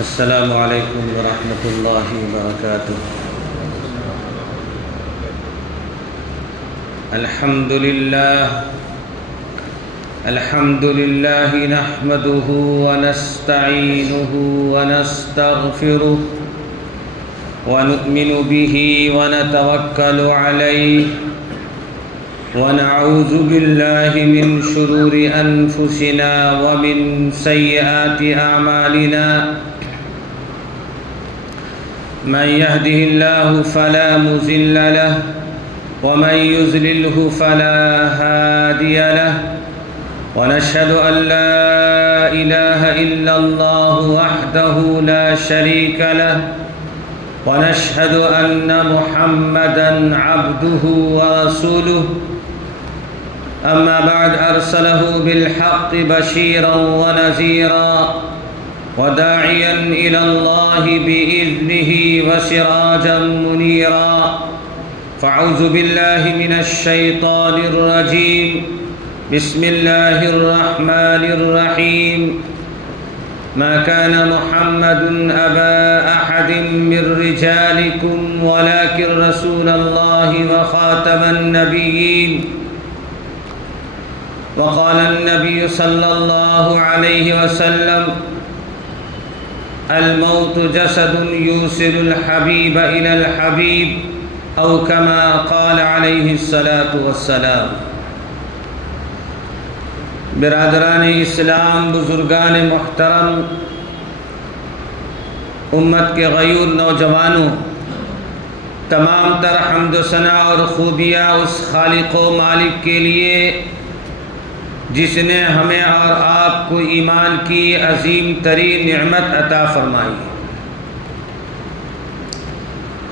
السلام علیکم ورحمۃ اللہ وبرکاتہ۔ الحمد للہ نحمده ونستعینه ونستغفره ونؤمن به ونتوکل علیہ ونعوذ باللہ من شرور انفسنا ومن سیئات اعمالنا، من يهده الله فلا مضل له ومن يضلله فلا هادي له، ونشهد أن لا إله إلا الله وحده لا شريك له، ونشهد أن محمدًا عبده ورسوله، أما بعد أرسله بالحق بشيرا ونذيرا وداعيا إلى الله بإذنه وسراجا منيرا، فأعوذ بالله من الشيطان الرجيم، بسم الله الرحمن الرحيم، ما كان محمد أبا أحد من رجالكم ولكن رسول الله وخاتم النبيين، وقال النبي صلى الله عليه وسلم: الموت جسد يوصل الحبيب إلى الحبيب، أو كما قال عليه الصلاة والسلام۔ برادران اسلام، بزرگان محترم، امت کے غیور نوجوانوں، تمام تر حمد و ثنا اور خوبیاں اس خالق و مالک کے لیے جس نے ہمیں اور آپ کو ایمان کی عظیم ترین نعمت عطا فرمائی،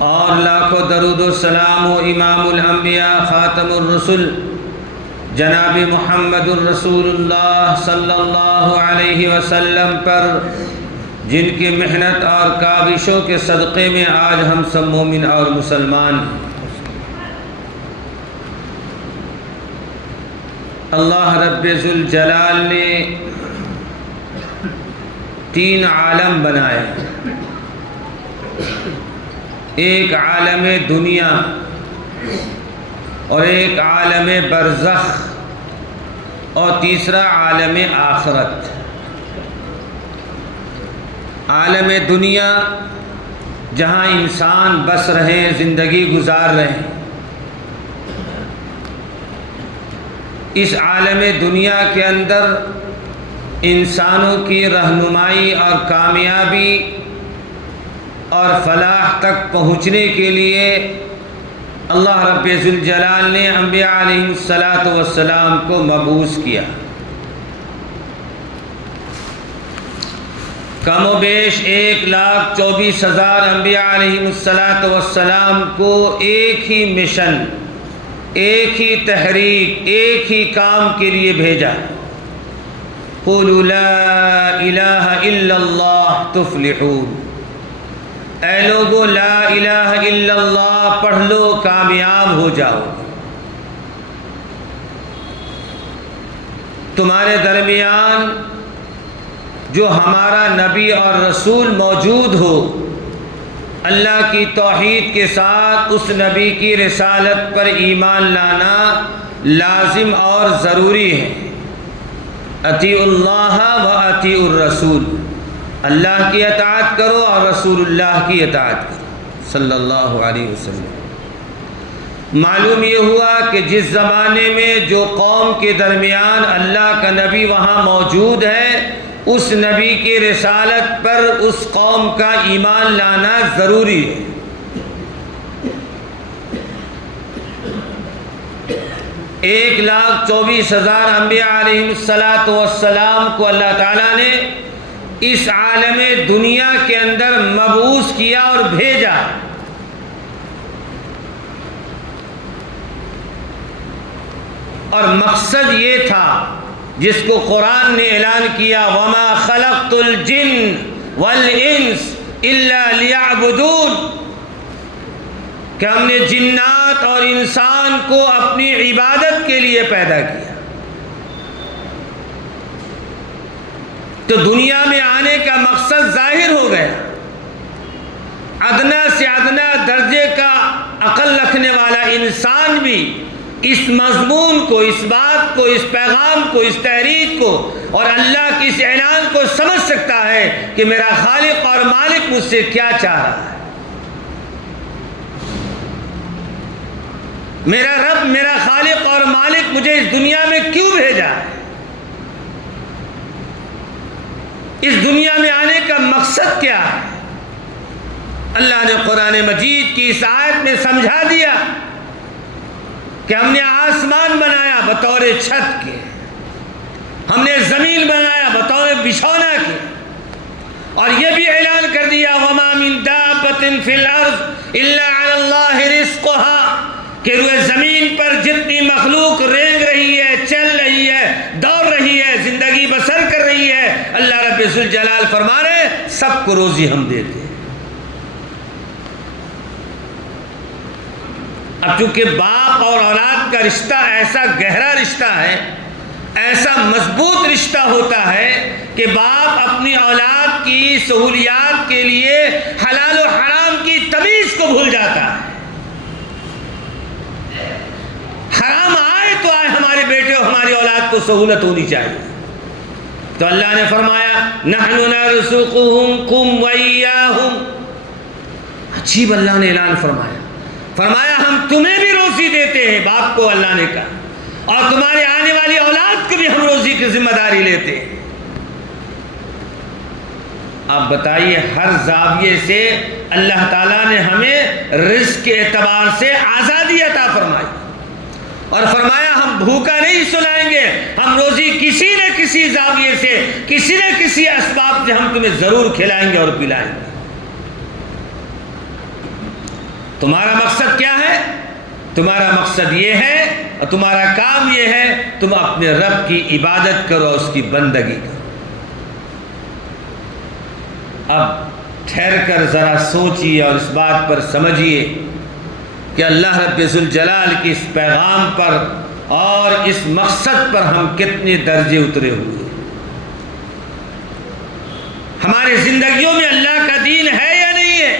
اور لاکھوں درود و سلام و امام الانبیاء خاتم الرسل جناب محمد الرسول اللہ صلی اللہ علیہ وسلم پر، جن کی محنت اور کاوشوں کے صدقے میں آج ہم سب مومن اور مسلمان ہیں۔ اللہ رب ذوالجلال نے 3 عالم بنائے، ایک عالم دنیا اور ایک عالم برزخ اور تیسرا عالم آخرت۔ عالم دنیا جہاں انسان بس رہے ہیں، زندگی گزار رہے ہیں، اس عالم دنیا کے اندر انسانوں کی رہنمائی اور کامیابی اور فلاح تک پہنچنے کے لیے اللہ رب ذوالجلال نے انبیاء علیہ السلام کو مبعوث کیا۔ کم و بیش 1,24,000 انبیاء علیہ السلام کو ایک ہی مشن، ایک ہی تحریک، ایک ہی کام کے لیے بھیجا۔ قولوا لا الہ الا اللہ تفلحون، اے لوگو لا الہ الا اللہ پڑھ لو، کامیاب ہو جاؤ۔ تمہارے درمیان جو ہمارا نبی اور رسول موجود ہو، اللہ کی توحید کے ساتھ اس نبی کی رسالت پر ایمان لانا لازم اور ضروری ہے۔ اطیعوا اللہ و اطیعوا الرسول، اللہ کی اطاعت کرو اور رسول اللہ کی اطاعت کرو صلی اللہ علیہ وسلم۔ معلوم یہ ہوا کہ جس زمانے میں جو قوم کے درمیان اللہ کا نبی وہاں موجود ہے، اس نبی کی رسالت پر اس قوم کا ایمان لانا ضروری ہے۔ 1,24,000 انبیاء علیہ السلام کو اللہ تعالیٰ نے اس عالم دنیا کے اندر مبعوث کیا اور بھیجا۔ اور مقصد یہ تھا جس کو قرآن نے اعلان کیا: وَمَا خَلَقْتُ الْجِنَّ وَالْإِنسَ إِلَّا لِيَعْبُدُونَ، کہ ہم نے جنات اور انسان کو اپنی عبادت کے لیے پیدا کیا۔ تو دنیا میں آنے کا مقصد ظاہر ہو گیا۔ ادنا سے ادنا درجے کا عقل رکھنے والا انسان بھی اس مضمون کو، اس بات کو، اس پیغام کو، اس تحریک کو اور اللہ کے اس اعلان کو سمجھ سکتا ہے کہ میرا خالق اور مالک مجھ سے کیا چاہ رہا ہے، میرا رب، میرا خالق اور مالک مجھے اس دنیا میں کیوں بھیجا ہے، اس دنیا میں آنے کا مقصد کیا ہے۔ اللہ نے قرآن مجید کی اس آیت میں سمجھا دیا کہ ہم نے آسمان بنایا بطور چھت کے، ہم نے زمین بنایا بطور بچھونا کے، اور یہ بھی اعلان کر دیا وَمَا مِن دَابَّةٍ فِي الْأَرْضِ إِلَّا عَلَى اللَّهِ رِزْقُهَا، کہ روئے زمین پر جتنی مخلوق رینگ رہی ہے، چل رہی ہے، دوڑ رہی ہے، زندگی بسر کر رہی ہے، اللہ رب ذوالجلال فرما رہے ہیں سب کو روزی ہم دیتے ہیں۔ اب چونکہ باپ اور اولاد کا رشتہ ایسا گہرا رشتہ ہے، ایسا مضبوط رشتہ ہوتا ہے کہ باپ اپنی اولاد کی سہولیات کے لیے حلال و حرام کی تمیز کو بھول جاتا ہے۔ حرام آئے تو آئے، ہمارے بیٹے اور ہماری اولاد کو سہولت ہونی چاہیے۔ تو اللہ نے فرمایا نحن نرزقهم وإياهم، عجیب اللہ نے اعلان فرمایا ہم تمہیں بھی روزی دیتے ہیں، باپ کو اللہ نے کہا، اور تمہارے آنے والی اولاد کو بھی ہم روزی کی ذمہ داری لیتے ہیں۔ آپ بتائیے، ہر زاویے سے اللہ تعالیٰ نے ہمیں رزق کے اعتبار سے آزادی عطا فرمائی، اور فرمایا ہم بھوکا نہیں سلائیں گے، ہم روزی کسی نہ کسی زاویے سے، کسی نہ کسی اسباب سے ہم تمہیں ضرور کھلائیں گے اور پلائیں گے۔ تمہارا مقصد کیا ہے؟ تمہارا مقصد یہ ہے اور تمہارا کام یہ ہے، تم اپنے رب کی عبادت کرو، اس کی بندگی کرو۔ اب ٹھہر کر ذرا سوچیے اور اس بات پر سمجھیے کہ اللہ رب ذوالجلال کی اس پیغام پر اور اس مقصد پر ہم کتنے درجے اترے ہوئے۔ ہماری زندگیوں میں اللہ کا دین ہے یا نہیں ہے؟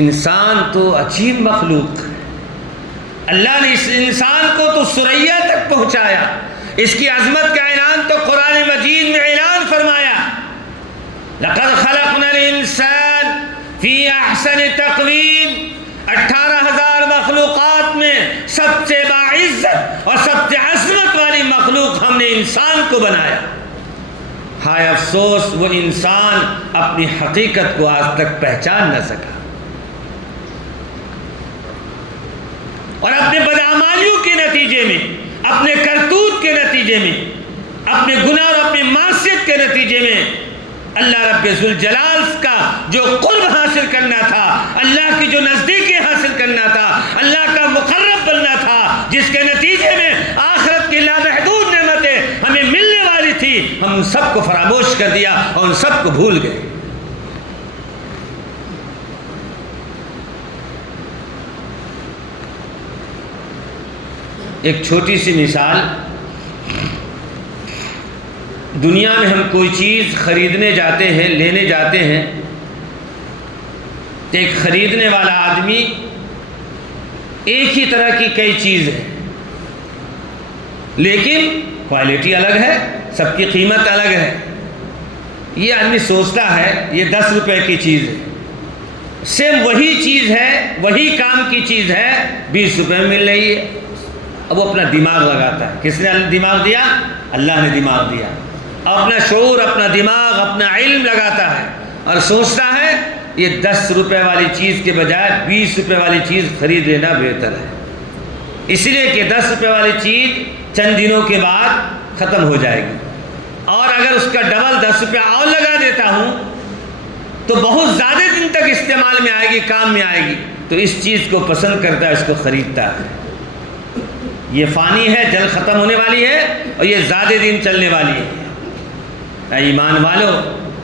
انسان تو عجیب مخلوق ہے، اللہ نے اس انسان کو تو ثریا تک پہنچایا، اس کی عظمت کا اعلان تو قرآن مجید میں اعلان فرمایا لَقَدْ خَلَقْنَا الْإِنسَانَ فِي أَحْسَنِ تَقْوِيمٍ، 18,000 مخلوقات میں سب سے باعزت اور سب سے عظمت والی مخلوق ہم نے انسان کو بنایا۔ ہائے افسوس، وہ انسان اپنی حقیقت کو آج تک پہچان نہ سکا، اور اپنے بدعمالیوں کے نتیجے میں، اپنے کرتوت کے نتیجے میں، اپنے گناہ اور اپنی معصیت کے نتیجے میں اللہ رب ذوالجلال کا جو قرب حاصل کرنا تھا، اللہ کی جو نزدیکی حاصل کرنا تھا، اللہ کا مقرب بننا تھا، جس کے نتیجے میں آخرت کی لامحدود نعمتیں ہمیں ملنے والی تھی، ہم ان سب کو فراموش کر دیا اور ان سب کو بھول گئے۔ ایک چھوٹی سی مثال، دنیا میں ہم کوئی چیز خریدنے جاتے ہیں، لینے جاتے ہیں، تو ایک خریدنے والا آدمی ایک ہی طرح کی کئی چیز ہے، لیکن کوالٹی الگ ہے، سب کی قیمت الگ ہے۔ یہ آدمی سوچتا ہے یہ 10 روپے کی چیز ہے، سیم وہی چیز ہے، وہی کام کی چیز ہے، 20 روپے میں مل رہی ہے۔ اب وہ اپنا دماغ لگاتا ہے۔ کس نے دماغ دیا؟ اللہ نے دماغ دیا۔ اپنا شعور، اپنا دماغ، اپنا علم لگاتا ہے اور سوچتا ہے یہ 10 روپے والی چیز کے بجائے 20 روپے والی چیز خرید لینا بہتر ہے، اس لیے کہ 10 روپے والی چیز چند دنوں کے بعد ختم ہو جائے گی، اور اگر اس کا ڈبل 10 روپے اور لگا دیتا ہوں تو بہت زیادہ دن تک استعمال میں آئے گی، کام میں آئے گی، تو اس چیز کو پسند کرتا ہے، اس کو خریدتا ہے۔ یہ فانی ہے، جلد ختم ہونے والی ہے، اور یہ زیادہ دن چلنے والی ہے۔ اے ایمان والو،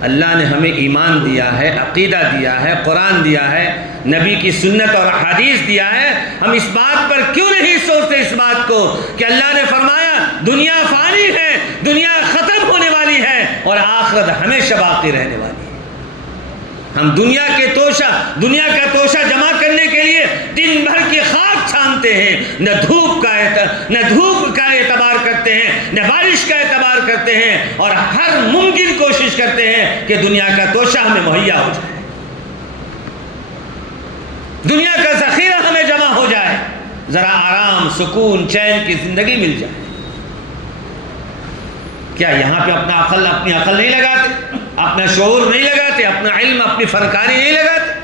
اللہ نے ہمیں ایمان دیا ہے، عقیدہ دیا ہے، قرآن دیا ہے، نبی کی سنت اور حدیث دیا ہے، ہم اس بات پر کیوں نہیں سوچتے اس بات کو کہ اللہ نے فرمایا دنیا فانی ہے، دنیا ختم ہونے والی ہے، اور آخرت ہمیشہ باقی رہنے والی ہے۔ ہم دنیا کا توشہ جمع کرنے کے لیے دن بھر کی خاک چھانتے ہیں، نہ دھوپ کا اعتبار کرتے ہیں، نہ بارش کا اعتبار کرتے ہیں، اور ہر ممکن کوشش کرتے ہیں کہ دنیا کا توشہ ہمیں مہیا ہو جائے، دنیا کا ذخیرہ ہمیں جمع ہو جائے، ذرا آرام، سکون، چین کی زندگی مل جائے۔ کیا یہاں پہ اپنی عقل نہیں لگاتے، اپنا شعور نہیں لگاتے، اپنا علم، اپنی فنکاری نہیں لگاتے،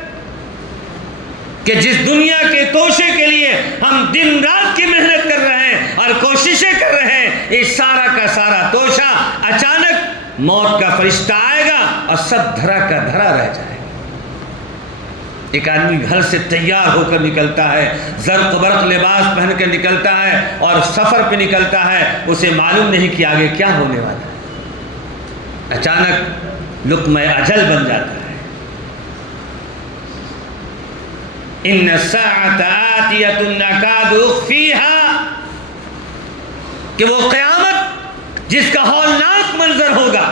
کہ جس دنیا کے توشے کے لیے ہم دن رات کی محنت کر رہے ہیں اور کوششیں کر رہے ہیں، یہ سارا کا سارا توشہ اچانک موت کا فرشتہ آئے گا اور سب دھرا کا دھرا رہ جائے گا۔ ایک آدمی گھر سے تیار ہو کر نکلتا ہے، زرق برق لباس پہن کر نکلتا ہے اور سفر پہ نکلتا ہے، اسے معلوم نہیں کہ آگے کیا ہونے والا ہے، اچانک لقمہ اجل بن جاتا ہے۔ ان الساعة آتیۃ اکاد اخفیہا، کہ وہ قیامت جس کا ہولناک منظر ہوگا،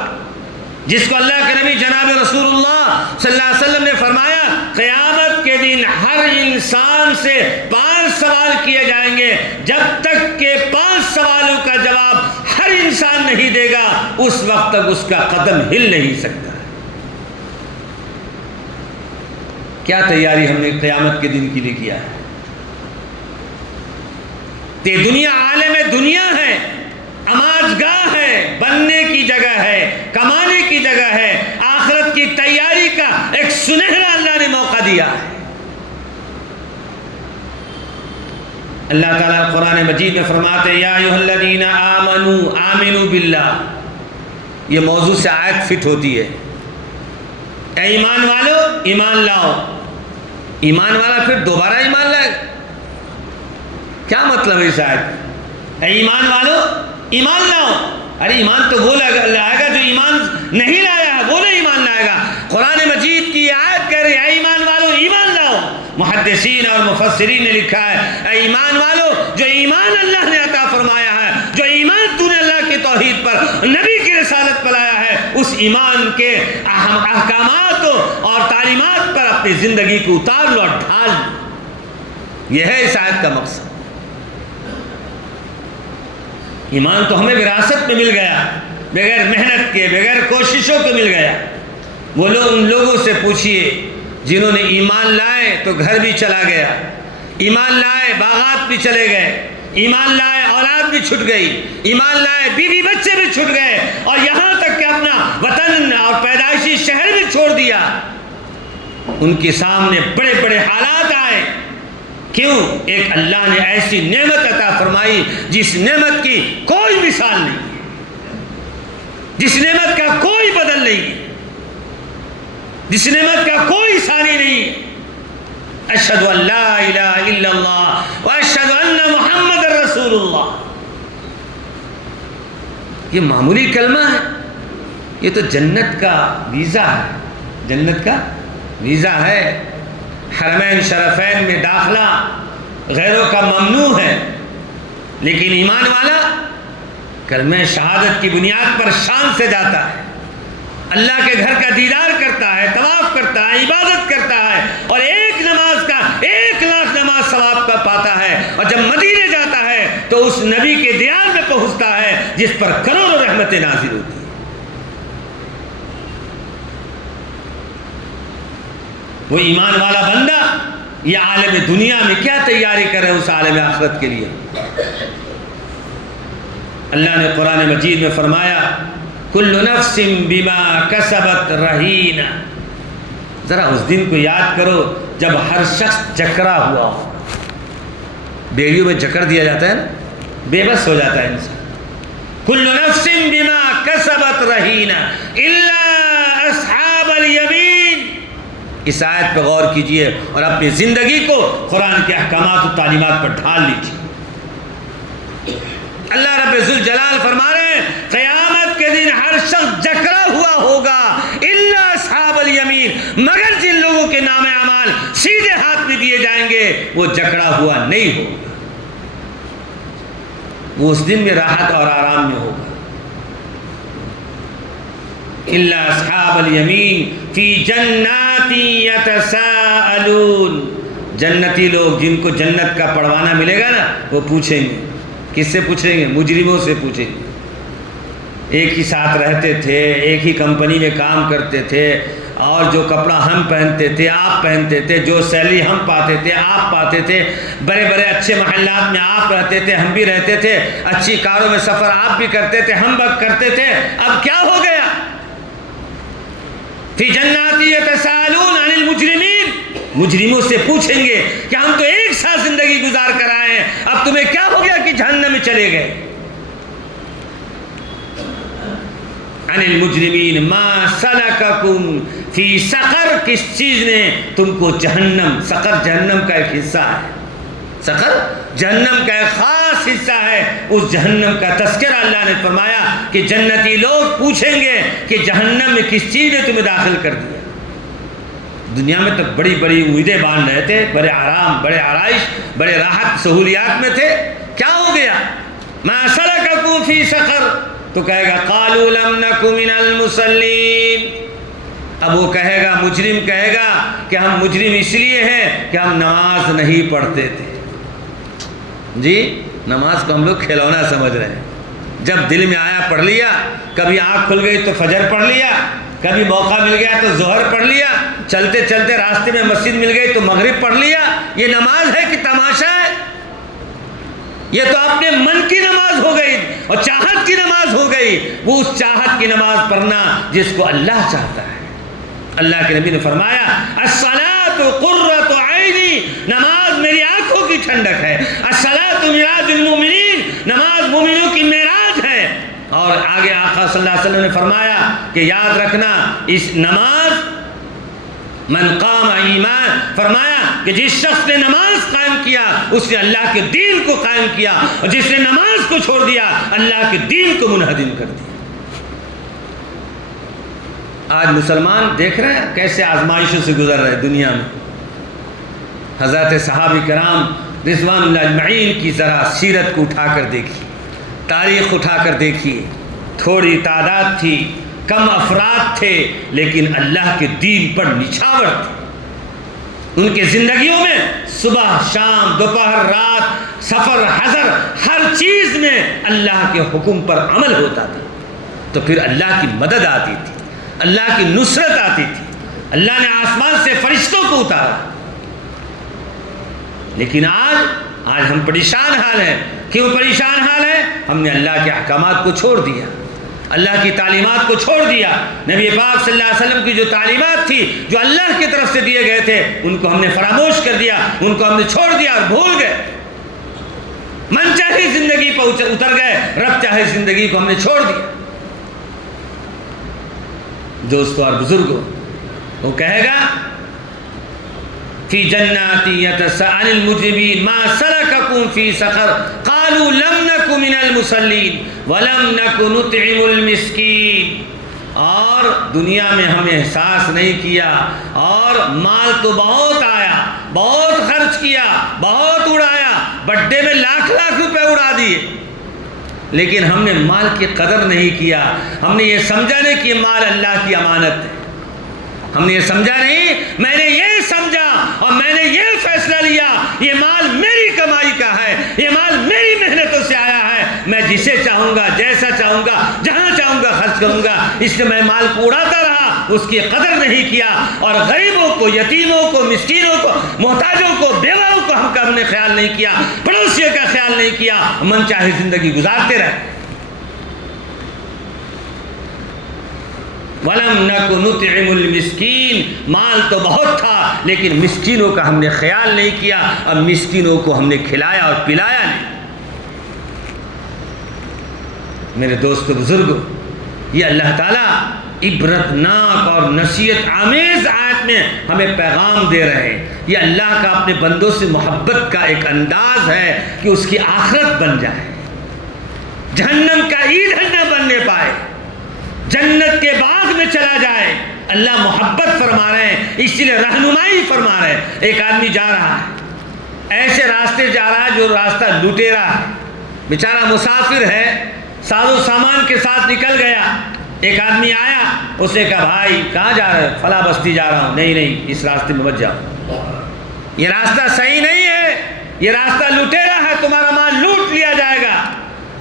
جس کو اللہ کے نبی جناب رسول اللہ صلی اللہ علیہ وسلم نے فرمایا قیامت کے دن ہر انسان سے 5 سوال کیے جائیں گے، جب تک کہ 5 سوالوں کا جواب ہر انسان نہیں دے گا اس وقت تک اس کا قدم ہل نہیں سکتا۔ کیا تیاری ہم نے قیامت کے دن کے لیے کیا ہے؟ یہ دنیا عالم دنیا ہے، اماجگاہ ہے، بننے کی جگہ ہے، کمانے کی جگہ ہے، آخرت کی تیاری کا ایک سنہرا اللہ نے موقع دیا ہے۔ اللہ تعالیٰ قرآن مجید میں فرماتے ہیں یا ایھا الذین آمنوا باللہ، یہ موضوع سے آیت فٹ ہوتی ہے، اے ایمان والو ایمان لاؤ۔ ایمان والا پھر دوبارہ ایمان لائے، کیا مطلب ہے اس آیت؟ اے ایمان والو ایمان لاؤ، ارے ایمان تو وہ لائے گا جو ایمان نہیں لایا ہے، وہ نہیں ایمان لائے گا۔ قرآن مجید کی آیت کہہ رہی ہے اے ایمان والو ایمان لاؤ۔ محدثین اور مفسرین نے لکھا ہے اے ایمان والو، جو ایمان اللہ نے عطا فرمایا ہے، جو ایمان تو نے اللہ کی توحید پر، نبی کی رسالت پر لایا ہے، اس ایمان کے احکامات اور تعلیمات پر اپنی زندگی کو اتار لو اور ڈھال لو۔ یہ ہے اس آیت کا مقصد۔ ایمان تو ہمیں وراثت میں مل گیا، بغیر محنت کے، بغیر کوششوں کے مل گیا۔ وہ لوگ، ان لوگوں سے پوچھئے جنہوں نے ایمان لائے تو گھر بھی چلا گیا، ایمان لائے باغات بھی چلے گئے، ایمان لائے اولاد بھی چھٹ گئی، ایمان لائے بیوی بچے بھی چھٹ گئے، اور یہاں تک کہ اپنا وطن اور پیدائشی شہر بھی چھوڑ دیا۔ ان کے سامنے بڑے بڑے حالات آئے، کیوں؟ ایک اللہ نے ایسی نعمت عطا فرمائی جس نعمت کی کوئی مثال نہیں، جس نعمت کا کوئی بدل نہیں، جس نعمت کا کوئی ثانی نہیں۔ اشہد ان لا الہ الا اللہ واشہد ان محمد رسول اللہ، یہ معمولی کلمہ ہے، یہ تو جنت کا ویزا ہے، جنت کا ویزا ہے۔ حرمین شرفین میں داخلہ غیروں کا ممنوع ہے، لیکن ایمان والا کلمہ شہادت کی بنیاد پر شان سے جاتا ہے، اللہ کے گھر کا دیدار کرتا ہے، طواف کرتا ہے، عبادت کرتا ہے، اور ایک نماز کا 1,00,000 نماز ثواب کا پاتا ہے، اور جب مدینے جاتا ہے تو اس نبی کے دیار میں پہنچتا ہے جس پر کروڑوں رحمتیں نازل ہوتی ہیں۔ وہ ایمان والا بندہ یہ عالم دنیا میں کیا تیاری کر رہے ہیں اس عالم آخرت کے لیے؟ اللہ نے قرآن مجید میں فرمایا کل نفس بما کسبت رہین، ذرا اس دن کو یاد کرو جب ہر شخص جکڑا ہوا ہو، بیڑیوں میں جکڑ دیا جاتا ہے نا، بے بس ہو جاتا ہے انسان۔ کل نفس بما کسبت رہین الا اصحاب الیمین، اس آیت پہ غور کیجئے اور اپنی زندگی کو قرآن کے احکامات و تعلیمات پر ڈھال لیجئے۔ اللہ رب ذوالجلال فرما رہے ہیں قیامت کے دن ہر شخص جکڑا ہوا ہوگا الا اصحاب الیمین، مگر جن لوگوں کے نام اعمال سیدھے ہاتھ میں دیے جائیں گے وہ جکڑا ہوا نہیں ہوگا، وہ اس دن میں راحت اور آرام میں ہوگا۔ الا اصحاب الیمین فی جنات یتساءلون۔ جنتی لوگ جن کو جنت کا پروانہ ملے گا نا، وہ پوچھیں گے، کس سے پوچھیں گے؟ مجرموں سے پوچھیں گے۔ ایک ہی ساتھ رہتے تھے، ایک ہی کمپنی میں کام کرتے تھے، اور جو کپڑا ہم پہنتے تھے آپ پہنتے تھے، جو سیلری ہم پاتے تھے آپ پاتے تھے، بڑے بڑے اچھے محلات میں آپ رہتے تھے ہم بھی رہتے تھے، اچھی کاروں میں سفر آپ بھی کرتے تھے ہم بھی کرتے تھے، اب کیا ہو گیا؟ فی جنات یتساءلون عن المجرمین، مجرموں سے پوچھیں گے کہ ہم تو ایک ساتھ زندگی گزار کر آئے ہیں، اب تمہیں کیا ہو گیا کہ جہنم میں چلے گئے؟ عن المجرمین ما سلککم فی سقر، کس چیز نے تم کو جہنم، سقر جہنم کا ایک حصہ ہے، سقر جہنم کا ایک خاص حصہ ہے، اس جہنم کا تذکرہ اللہ نے فرمایا کہ جنتی لوگ پوچھیں گے کہ جہنم میں کس چیز نے تمہیں داخل کر دیا۔ دنیا میں تو بڑی بڑی امیدیں باندھ رہے تھے، بڑے آرام، بڑے آرائش، بڑے راحت سہولیات میں تھے، کیا ہو گیا؟ ما سلککم فی سقر، تو کہے گا قالوا لم نک من المصلین، اب وہ کہے گا، مجرم کہے گا کہ ہم مجرم اس لیے ہیں کہ ہم نماز نہیں پڑھتے تھے۔ جی نماز کو ہم لوگ کھلونا سمجھ رہے ہیں، جب دل میں آیا پڑھ لیا، کبھی آنکھ کھل گئی تو فجر پڑھ لیا، کبھی موقع مل گیا تو ظہر پڑھ لیا، چلتے چلتے راستے میں مسجد مل گئی تو مغرب پڑھ لیا۔ یہ نماز ہے کہ تماشا ہے؟ یہ تو اپنے من کی نماز ہو گئی اور چاہت کی نماز ہو گئی، وہ اس چاہت کی نماز پڑھنا جس کو اللہ چاہتا ہے۔ اللہ کے نبی نے فرمایا الصلاۃ قرۃ عینی، نماز میری آنکھوں کی ٹھنڈک ہے، الصلاۃ معراج المومنین، نماز مومنوں کی معراج ہے۔ اور آگے آقا صلی اللہ علیہ وسلم نے فرمایا کہ یاد رکھنا اس نماز من قام ایمان، فرمایا کہ جس شخص نے نماز قائم کیا اس نے اللہ کے دین کو قائم کیا، اور جس نے نماز کو چھوڑ دیا اللہ کے دین کو منہدم کر دیا۔ آج مسلمان دیکھ رہے ہیں کیسے آزمائشوں سے گزر رہے ہیں دنیا میں۔ حضرت صحابہ کرام رضوان اللہ اجمعین کی ذرا سیرت کو اٹھا کر دیکھیے، تاریخ اٹھا کر دیکھیے، تھوڑی تعداد تھی، کم افراد تھے، لیکن اللہ کے دین پر نچھاور تھے۔ ان کے زندگیوں میں صبح شام دوپہر رات سفر حضر ہر چیز میں اللہ کے حکم پر عمل ہوتا تھا، تو پھر اللہ کی مدد آتی تھی، اللہ کی نصرت آتی تھی، اللہ نے آسمان سے فرشتوں کو اتارا۔ لیکن آج ہم پریشان حال ہیں۔ کیوں پریشان حال ہے؟ ہم نے اللہ کے احکامات کو چھوڑ دیا، اللہ کی تعلیمات کو چھوڑ دیا۔ نبی پاک صلی اللہ علیہ وسلم کی جو تعلیمات تھی، جو اللہ کی طرف سے دیے گئے تھے، ان کو ہم نے فراموش کر دیا، ان کو ہم نے چھوڑ دیا اور بھول گئے۔ من چاہے زندگی پر اتر گئے، رب چاہے زندگی کو ہم نے چھوڑ دیا۔ دوستو اور بزرگوں، وہ کہے گا فی جنات یتساءل المجرمین ما سلککم فی سقر قالوا لم نک من المصلین ولم نک نطعم المسکین۔ اور دنیا میں ہمیں احساس نہیں کیا، اور مال تو بہت آیا، بہت خرچ کیا، بہت اڑایا، بڈے میں لاکھ لاکھ روپے اڑا دیے، لیکن ہم نے مال کی قدر نہیں کیا۔ ہم نے یہ سمجھا نہیں کہ مال اللہ کی امانت ہے، ہم نے یہ سمجھا نہیں، میں نے یہ سمجھا اور میں نے یہ فیصلہ لیا یہ مال میری کمائی کا ہے، یہ مال میری محنتوں سے آیا ہے، میں جسے چاہوں گا جیسا چاہوں گا جہاں چاہوں گا خرچ کروں گا۔ اس لیے میں مال کو اڑاتا رہا، اس کی قدر نہیں کیا، اور غریبوں کو، یتیموں کو، مسکینوں کو، محتاجوں کو، بیواؤں کو ہم نے خیال نہیں کیا، پڑوسیوں کا خیال نہیں کیا، من چاہے زندگی گزارتے رہے۔ وَلَمْ نَكُ نُطْعِمُ الْمِسْكِينَ، مال تو بہت تھا لیکن مسکینوں کا ہم نے خیال نہیں کیا، اور مسکینوں کو ہم نے کھلایا اور پلایا نہیں۔ میرے دوستو بزرگوں، یہ اللہ تعالیٰ عبرتناک اور نصیحت آمیز آیت میں ہمیں پیغام دے رہے ہیں۔ یہ اللہ کا اپنے بندوں سے محبت کا ایک انداز ہے کہ اس کی آخرت بن جائے، جہنم کا ایندھن نہ بننے پائے، جنت کے باغ میں چلا جائے۔ اللہ محبت فرما رہے ہیں، اس لیے رہنمائی فرما رہے ہیں۔ ایک آدمی جا رہا ہے، ایسے راستے جا رہا ہے جو راستہ لٹیرا ہے، بیچارہ مسافر ہے، ساز و سامان کے ساتھ نکل گیا، ایک آدمی آیا، اس نے کہا بھائی کہاں جا رہے؟ فلاں بستی جا رہا ہوں۔ نہیں اس راستے میں مت جاؤ، یہ راستہ صحیح نہیں ہے، یہ راستہ لٹیرا ہے، تمہارا مال لوٹ لیا جائے گا۔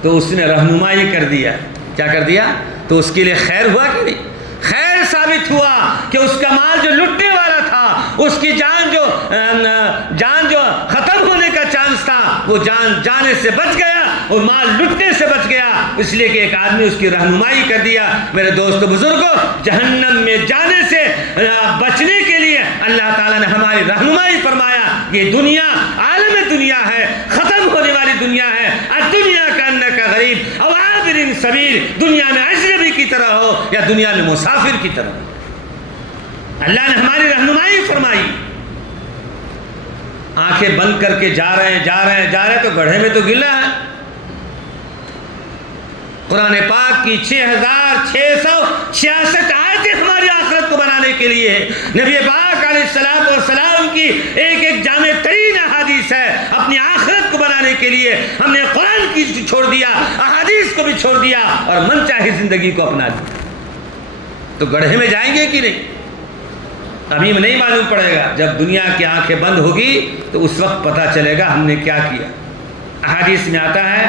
تو اس نے رہنمائی کر دیا۔ کیا کر دیا؟ تو اس کے لیے خیر ہوا کہ نہیں؟ خیر ثابت ہوا کہ اس کا مال جو لٹنے والا تھا، اس کی جان جو ختم ہونے کا چانس تھا، وہ جان جانے سے بچ گیا اور مال لٹنے سے بچ گیا، اس لیے کہ ایک آدمی اس کی رہنمائی کر دیا۔ میرے دوستو بزرگوں، جہنم میں جانے سے بچنے کے لیے اللہ تعالیٰ نے ہماری رہنمائی فرمایا۔ یہ دنیا عالم دنیا ہے، ختم ہونے والی دنیا ہے۔ الدنیا کأنک غریب او عابر سبیل، دنیا میں اجنبی کی طرح ہو یا دنیا میں مسافر کی طرح ہو۔ اللہ نے ہماری رہنمائی فرمائی۔ آنکھیں بند کر کے جا رہے ہیں تو گڑھے میں تو گلا ہے۔ قرآن پاک کی 6666 آیتیں ہماری آخرت کو بنانے کے لیے ہے۔ نبی پاک علیہ السلام کی ایک جامع ترین احادیث ہے اپنی آخرت کو بنانے کے لیے۔ ہم نے قرآن کی چھوڑ دیا، احادیث کو بھی چھوڑ دیا اور من چاہی زندگی کو اپنا لیا، تو گڑھے میں جائیں گے کہ نہیں؟ ابھی نہیں معلوم پڑے گا، جب دنیا کی آنکھیں بند ہوگی تو اس وقت پتہ چلے گا ہم نے کیا کیا۔ احادیث میں آتا ہے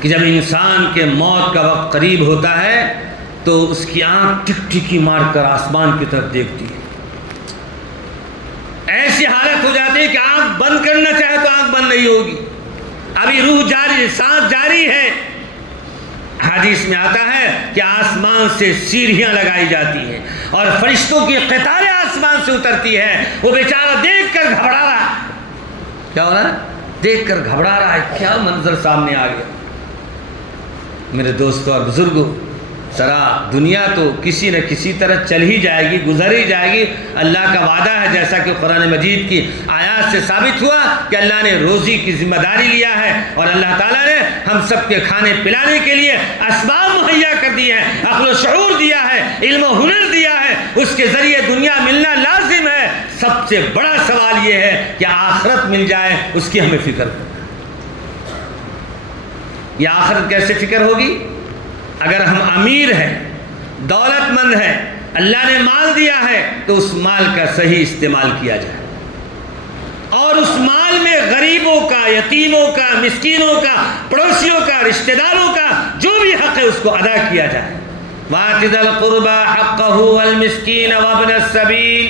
کہ جب انسان کے موت کا وقت قریب ہوتا ہے تو اس کی آنکھ ٹک ٹکی مار کر آسمان کی طرف دیکھتی ہے۔ ایسی حالت ہو جاتی ہے کہ آنکھ بند کرنا چاہے تو آنکھ بند نہیں ہوگی، ابھی روح جاری، سانس جاری ہے۔ حدیث میں آتا ہے کہ آسمان سے سیڑھیاں لگائی جاتی ہیں اور فرشتوں کی قطاریں آسمان سے اترتی ہے۔ وہ بیچارہ دیکھ کر گھبرا رہا ہے۔ کیا ہو رہا ہے؟ دیکھ کر گھبرا رہا ہے، کیا منظر سامنے آ گیا۔ میرے دوستوں اور بزرگوں، ذرا دنیا تو کسی نہ کسی طرح چل ہی جائے گی، گزر ہی جائے گی۔ اللہ کا وعدہ ہے، جیسا کہ قرآن مجید کی آیات سے ثابت ہوا کہ اللہ نے روزی کی ذمہ داری لیا ہے اور اللہ تعالیٰ نے ہم سب کے کھانے پلانے کے لیے اسباب مہیا کر دی ہیں، عقل و شعور دیا ہے، علم و ہنر دیا ہے، اس کے ذریعے دنیا ملنا لازم ہے۔ سب سے بڑا سوال یہ ہے کہ آخرت مل جائے، اس کی ہمیں فکر ہو۔ یہ آخرت کیسے فکر ہوگی؟ اگر ہم امیر ہیں، دولت مند ہیں، اللہ نے مال دیا ہے تو اس مال کا صحیح استعمال کیا جائے اور اس مال میں غریبوں کا، یتیموں کا، مسکینوں کا، پڑوسیوں کا، رشتہ داروں کا جو بھی حق ہے اس کو ادا کیا جائے۔ وَآتِ ذَا الْقُرْبَى حَقَّهُ وَالْمِسْكِينَ وَابْنَ السَّبِيلِ۔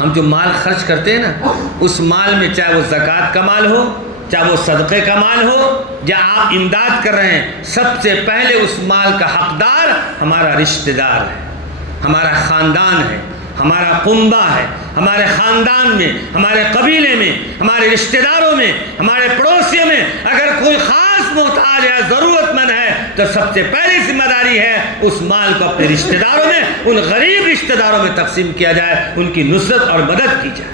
ہم جو مال خرچ کرتے ہیں نا، اس مال میں چاہے وہ زکوٰۃ کا مال ہو، چاہے وہ صدقے کا مال ہو یا آپ امداد کر رہے ہیں، سب سے پہلے اس مال کا حقدار ہمارا رشتہ دار ہے، ہمارا خاندان ہے، ہمارا کنبہ ہے۔ ہمارے خاندان میں، ہمارے قبیلے میں، ہمارے رشتہ داروں میں، ہمارے پڑوسیوں میں اگر کوئی خاص محتاج یا ضرورت مند ہے تو سب سے پہلی ذمہ داری ہے اس مال کو اپنے رشتہ داروں میں، ان غریب رشتہ داروں میں تقسیم کیا جائے، ان کی نصرت اور مدد کی جائے۔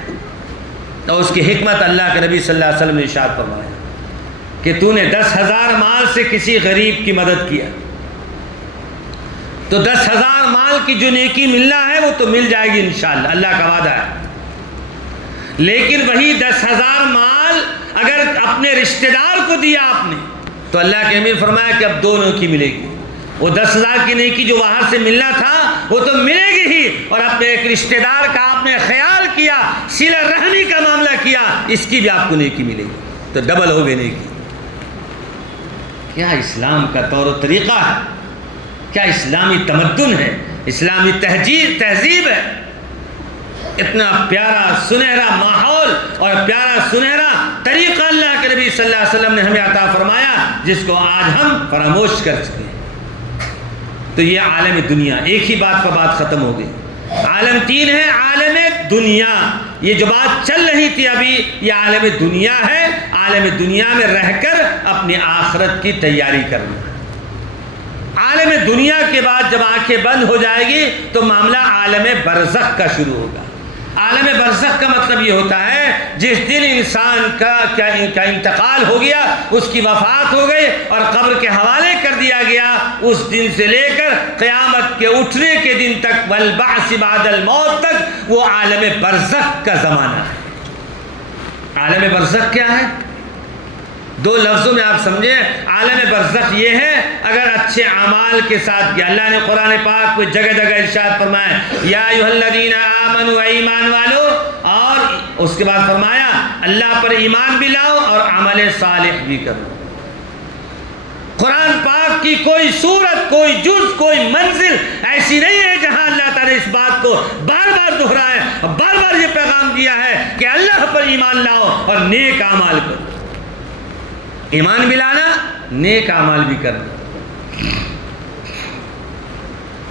اور اس کی حکمت اللہ کے نبی صلی اللہ علیہ وسلم نے ارشاد فرمایا کہ تو نے 10,000 مال سے کسی غریب کی مدد کیا تو 10,000 مال کی جو نیکی ملنا ہے وہ تو مل جائے گی انشاءاللہ، اللہ کا وعدہ ہے۔ لیکن وہی 10,000 مال اگر اپنے رشتہ دار کو دیا آپ نے تو اللہ کے امیر فرمایا کہ اب 2 نیکی ملے گی۔ وہ 10,000 کی نیکی جو وہاں سے ملنا تھا وہ تو ملے گی ہی، اور اپنے ایک رشتہ دار کا آپ نے خیال کیا، صلہ رحمی کا معاملہ کیا، اس کی بھی آپ کو نیکی ملے گی، تو ڈبل ہو گئی نیکی۔ کیا اسلام کا طور و طریقہ ہے، کیا اسلامی تمدن ہے، اسلامی تہذیب ہے۔ اتنا پیارا سنہرا ماحول اور پیارا سنہرا طریقہ اللہ کے نبی صلی اللہ علیہ وسلم نے ہمیں عطا فرمایا، جس کو آج ہم فراموش کر چکے ہیں۔ تو یہ عالم دنیا، ایک ہی بات پر بات ختم ہو گئی۔ عالم 3 ہے، عالم دنیا۔ یہ جو بات چل رہی تھی ابھی، یہ عالم دنیا ہے۔ عالم دنیا میں رہ کر اپنی آخرت کی تیاری کرنا۔ عالم دنیا کے بعد جب آنکھیں بند ہو جائے گی تو معاملہ عالم برزخ کا شروع ہوگا۔ عالم برزخ کا مطلب یہ ہوتا ہے جس دن انسان کا انتقال ہو گیا، اس کی وفات ہو گئی اور قبر کے حوالے کر دیا گیا، اس دن سے لے کر قیامت کے اٹھنے کے دن تک، والبعث بعد الموت تک، وہ عالم برزخ کا زمانہ ہے۔ عالم برزخ کیا ہے؟ دو لفظوں میں آپ سمجھیں، عالم برزخ یہ ہے اگر اچھے اعمال کے ساتھ کیا۔ اللہ نے قرآن پاک کو جگہ جگہ ارشاد فرمایا یا ایھا الذین آمنوا، اے ایمان والو، اور اس کے بعد فرمایا اللہ پر ایمان بھی لاؤ اور عمل صالح بھی کرو۔ قرآن پاک کی کوئی صورت، کوئی جز، کوئی منزل ایسی نہیں ہے جہاں اللہ تعالیٰ اس بات کو بار بار دہرایا اور بار بار یہ پیغام دیا ہے کہ اللہ پر ایمان لاؤ اور نیک اعمال کرو۔ ایمان بھی لانا، نیک اعمال بھی کرنا۔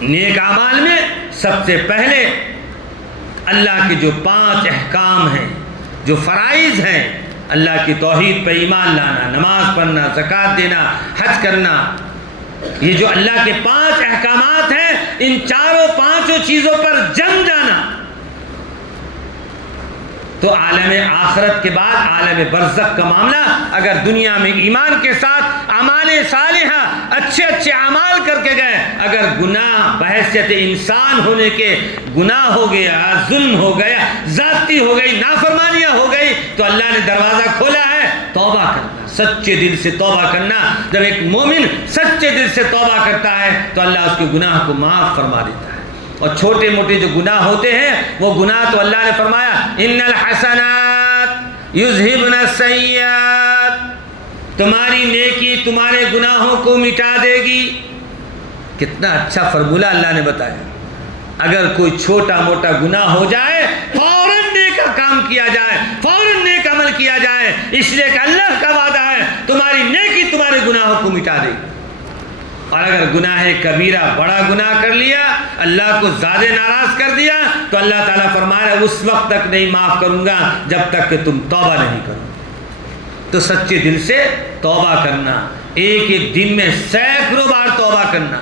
نیک اعمال میں سب سے پہلے اللہ کے جو 5 احکام ہیں، جو فرائض ہیں، اللہ کی توحید پہ ایمان لانا، نماز پڑھنا، زکوٰۃ دینا، حج کرنا، یہ جو اللہ کے 5 احکامات ہیں، ان چاروں 5 چیزوں پر جم جانا، تو عالم آخرت کے بعد عالم برزخ کا معاملہ اگر دنیا میں ایمان کے ساتھ اعمال صالحہ اچھے اچھے اعمال کر کے گئے، اگر گناہ بحیثیت انسان ہونے کے گناہ ہو گیا، ظلم ہو گیا، زیادتی ہو گئی، نافرمانیاں ہو گئی، تو اللہ نے دروازہ کھولا ہے توبہ کرنا، سچے دل سے توبہ کرنا۔ جب ایک مومن سچے دل سے توبہ کرتا ہے تو اللہ اس کے گناہ کو معاف فرما دیتا ہے۔ اور چھوٹے موٹے جو گناہ ہوتے ہیں وہ گناہ تو اللہ نے فرمایا ان الحسنات یذہبن السیئات، تمہاری نیکی تمہارے گناہوں کو مٹا دے گی۔ کتنا اچھا فرمولہ اللہ نے بتایا۔ اگر کوئی چھوٹا موٹا گناہ ہو جائے فوراً نیک کام کیا جائے، فوراً نیک عمل کیا جائے، اس لیے کہ اللہ کا وعدہ ہے تمہاری نیکی تمہارے گناہوں کو مٹا دے گی۔ اور اگر گناہ کبیرہ بڑا گناہ کر لیا، اللہ کو زیادہ ناراض کر دیا، تو اللہ تعالیٰ فرما رہا ہے اس وقت تک نہیں معاف کروں گا جب تک کہ تم توبہ نہیں کرو۔ تو سچے دل سے توبہ کرنا، ایک ایک دن میں سینکڑوں بار توبہ کرنا،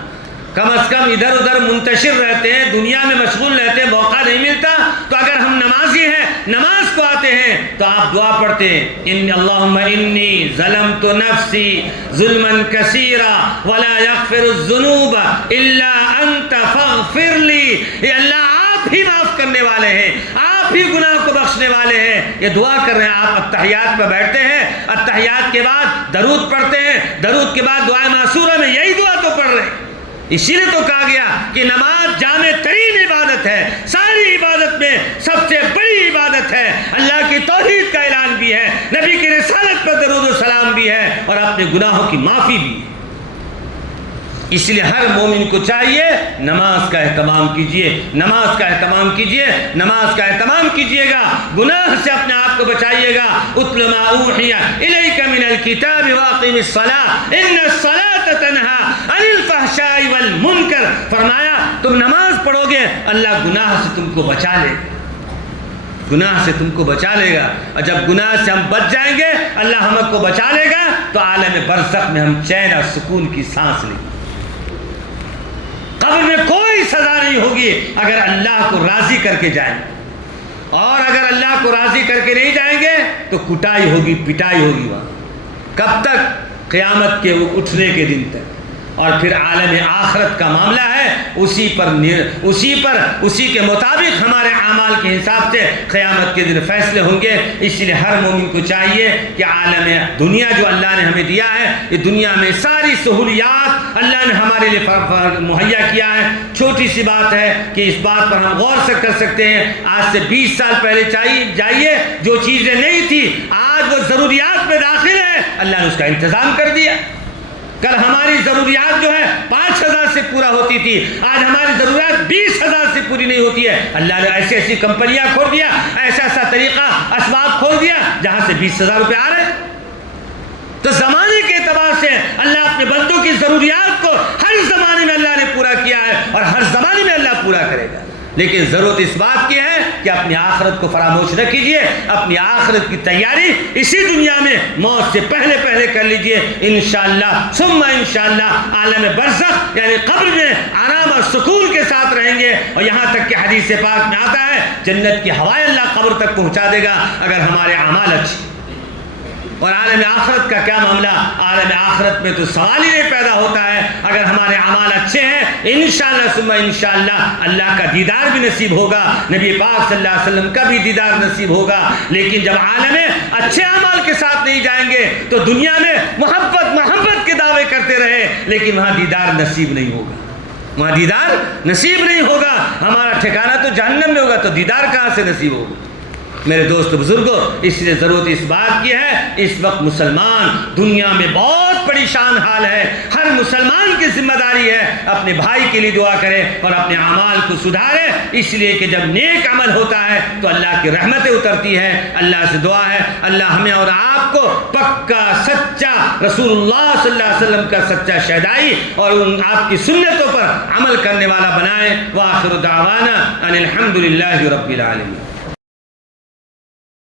کم از کم ادھر ادھر منتشر رہتے ہیں، دنیا میں مشغول رہتے ہیں، موقع نہیں ملتا، تو اگر ہم نمازی ہیں، نماز کو آتے ہیں، تو آپ دعا پڑھتے ہیں ان اللہم انی ظلمت نفسی ظلما کثیرا ولا یغفر الذنوب الا انت فاغفر لی۔ یہ اللہ آپ ہی معاف کرنے والے ہیں، آپ ہی گناہ کو بخشنے والے ہیں۔ یہ دعا کر رہے ہیں، آپ اتحیات میں بیٹھتے ہیں، اتحیات کے بعد درود پڑھتے ہیں، درود کے بعد دعائے معصورہ میں یہی دعا تو پڑھ رہے ہیں۔ اسی لیے تو کہا گیا کہ نماز جامع ترین عبادت ہے، ساری عبادت میں سب سے بڑی عبادت ہے، اللہ کی توحید کا اعلان بھی ہے، نبی کی رسالت پر درود و سلام بھی ہے، اور اپنے گناہوں کی معافی بھی ہے۔ اس لیے ہر مومن کو چاہیے نماز کا اہتمام کیجئے، نماز کا اہتمام کیجئے، نماز کا اہتمام کیجئے گا، گناہ سے اپنے آپ کو بچائیے گا۔ اتل ما اوحی الیک من الکتاب واقم الصلاۃ ان الصلاۃ تنہی عن الفحشاء والمنکر، فرمایا تم نماز پڑھو گے اللہ گناہ سے تم کو بچا لے گا، گناہ سے تم کو بچا لے گا، اور جب گناہ سے ہم بچ جائیں گے اللہ ہم کو بچا لے گا، تو عالم برزخ میں ہم چین اور سکون کی سانس لیں گے۔ قبر میں کوئی سزا نہیں ہوگی اگر اللہ کو راضی کر کے جائیں، اور اگر اللہ کو راضی کر کے نہیں جائیں گے تو کٹائی ہوگی، پٹائی ہوگی وہاں۔ کب تک؟ قیامت کے اٹھنے کے دن تک۔ اور پھر عالم آخرت کا معاملہ ہے، اسی کے مطابق ہمارے اعمال کے حساب سے قیامت کے دن فیصلے ہوں گے۔ اس لیے ہر مومن کو چاہیے کہ عالم دنیا جو اللہ نے ہمیں دیا ہے، یہ دنیا میں ساری سہولیات اللہ نے ہمارے لیے مہیا کیا ہے۔ چھوٹی سی بات ہے کہ اس بات پر ہم غور سے کر سکتے ہیں، آج سے 20 سال پہلے جائیے، جو چیزیں نہیں تھی آج وہ ضروریات میں داخل ہے، اللہ نے اس کا انتظام کر دیا۔ کل ہماری ضروریات جو ہے 5,000 سے پورا ہوتی تھی، آج ہماری ضروریات 20,000 سے پوری نہیں ہوتی ہے۔ اللہ نے ایسی ایسی کمپنیاں کھول دیا، ایسا ایسا طریقہ اسباب کھول دیا جہاں سے 20,000 روپے آ رہے ہیں۔ تو زمانے کے اعتبار سے اللہ اپنے بندوں کی ضروریات کو ہر زمانے میں اللہ نے پورا کیا ہے، اور ہر زمانے میں اللہ پورا کرے گا۔ لیکن ضرورت اس بات کی ہے کہ اپنی آخرت کو فراموش نہ کیجیے، اپنی آخرت کی تیاری اسی دنیا میں موت سے پہلے کر لیجیے، انشاءاللہ ثم انشاءاللہ عالم برزخ یعنی قبر میں آرام اور سکون کے ساتھ رہیں گے۔ اور یہاں تک کہ حدیث پاک میں آتا ہے جنت کی ہوائیں اللہ قبر تک پہنچا دے گا اگر ہمارے اعمال اچھے۔ اور عالم آخرت کا کیا معاملہ؟ عالم آخرت میں تو سوال ہی نہیں پیدا ہوتا ہے. اگر ہمارے اعمال اچھے ہیں انشاءاللہ ثم انشاءاللہ اللہ کا دیدار بھی نصیب ہوگا، نبی پاک صلی اللہ علیہ وسلم کا بھی دیدار نصیب ہوگا. لیکن جب عالم اچھے اعمال کے ساتھ نہیں جائیں گے تو دنیا میں محبت کے دعوے کرتے رہے لیکن وہاں دیدار نصیب نہیں ہوگا، وہاں دیدار نصیب نہیں ہوگا. ہمارا ٹھکانہ تو جہنم میں ہوگا تو دیدار کہاں سے نصیب ہوگا؟ میرے دوست بزرگوں، اس لیے ضرورت اس بات کی ہے، اس وقت مسلمان دنیا میں بہت پریشان حال ہے. ہر مسلمان کی ذمہ داری ہے اپنے بھائی کے لیے دعا کرے اور اپنے اعمال کو سدھارے، اس لیے کہ جب نیک عمل ہوتا ہے تو اللہ کی رحمتیں اترتی ہے. اللہ سے دعا ہے اللہ ہمیں اور آپ کو پکا سچا رسول اللہ صلی اللہ علیہ وسلم کا سچا شہدائی اور ان آپ کی سنتوں پر عمل کرنے والا بنائے. وآخر دعوانا ان الحمد للہ رب العالمین.